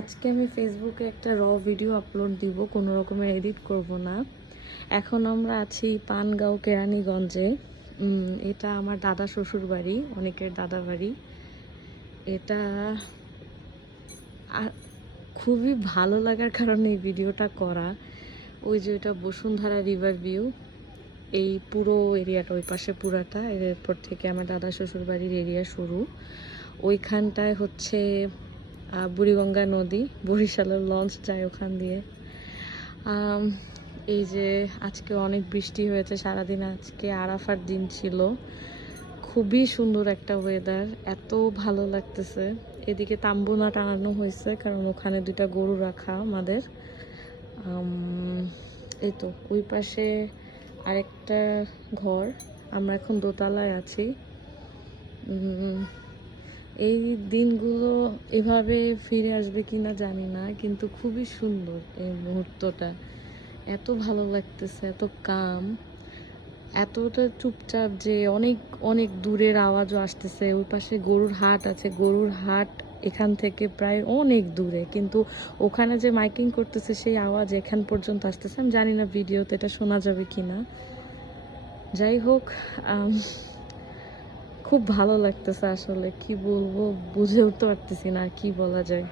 আজকে আমি ফেসবুকে একটা ভিডিও আপলোড দিব, কোনো রকমের এডিট করব না। এখন আমরা আছি পানগাঁও কেরানীগঞ্জে। এটা আমার দাদা শ্বশুর বাড়ি, অনেকের দাদা বাড়ি। এটা খুবই ভালো লাগার কারণে এই ভিডিওটা করা। ওই যে ওইটা বসুন্ধরা রিভার ভিউ, এই পুরো এরিয়াটা, ওই পাশে পুরাটা, এরপর থেকে আমার দাদা শ্বশুর বাড়ির এরিয়া শুরু। ওইখানটায় হচ্ছে বুড়িগঙ্গা নদী, বরিশালের লঞ্চ যায় ওখান দিয়ে। এই যে আজকে অনেক বৃষ্টি হয়েছে সারাদিন, আজকে আরাফার দিন ছিল। খুবই সুন্দর একটা ওয়েদার, এত ভালো লাগতেছে। এদিকে তাম্বুনা টানানো হয়েছে কারণ ওখানে দুইটা গরু রাখা আমাদের। এই তো ওই পাশে আরেকটা ঘর, আমরা এখন দোতলায় আছি। এই দিনগুলো এভাবে ফিরে আসবে কিনা জানি না, কিন্তু খুবই সুন্দর এই মুহূর্তটা। এত ভালো লাগতেছে, এত কাম, এতটা চুপচাপ যে অনেক অনেক দূরের আওয়াজও আসতেছে। ওই পাশে গরুর হাট আছে, গরুর হাট এখান থেকে প্রায় অনেক দূরে, কিন্তু ওখানে যে মাইকিং করতেছে সেই আওয়াজ এখান পর্যন্ত আসতেছে। আমি জানি না ভিডিওতে এটা শোনা যাবে কিনা। যাই হোক, খুব ভালো লাগতেছে আসলে, কি বলবো বুঝে উঠতে পারতেছি না, কি বলা যায়।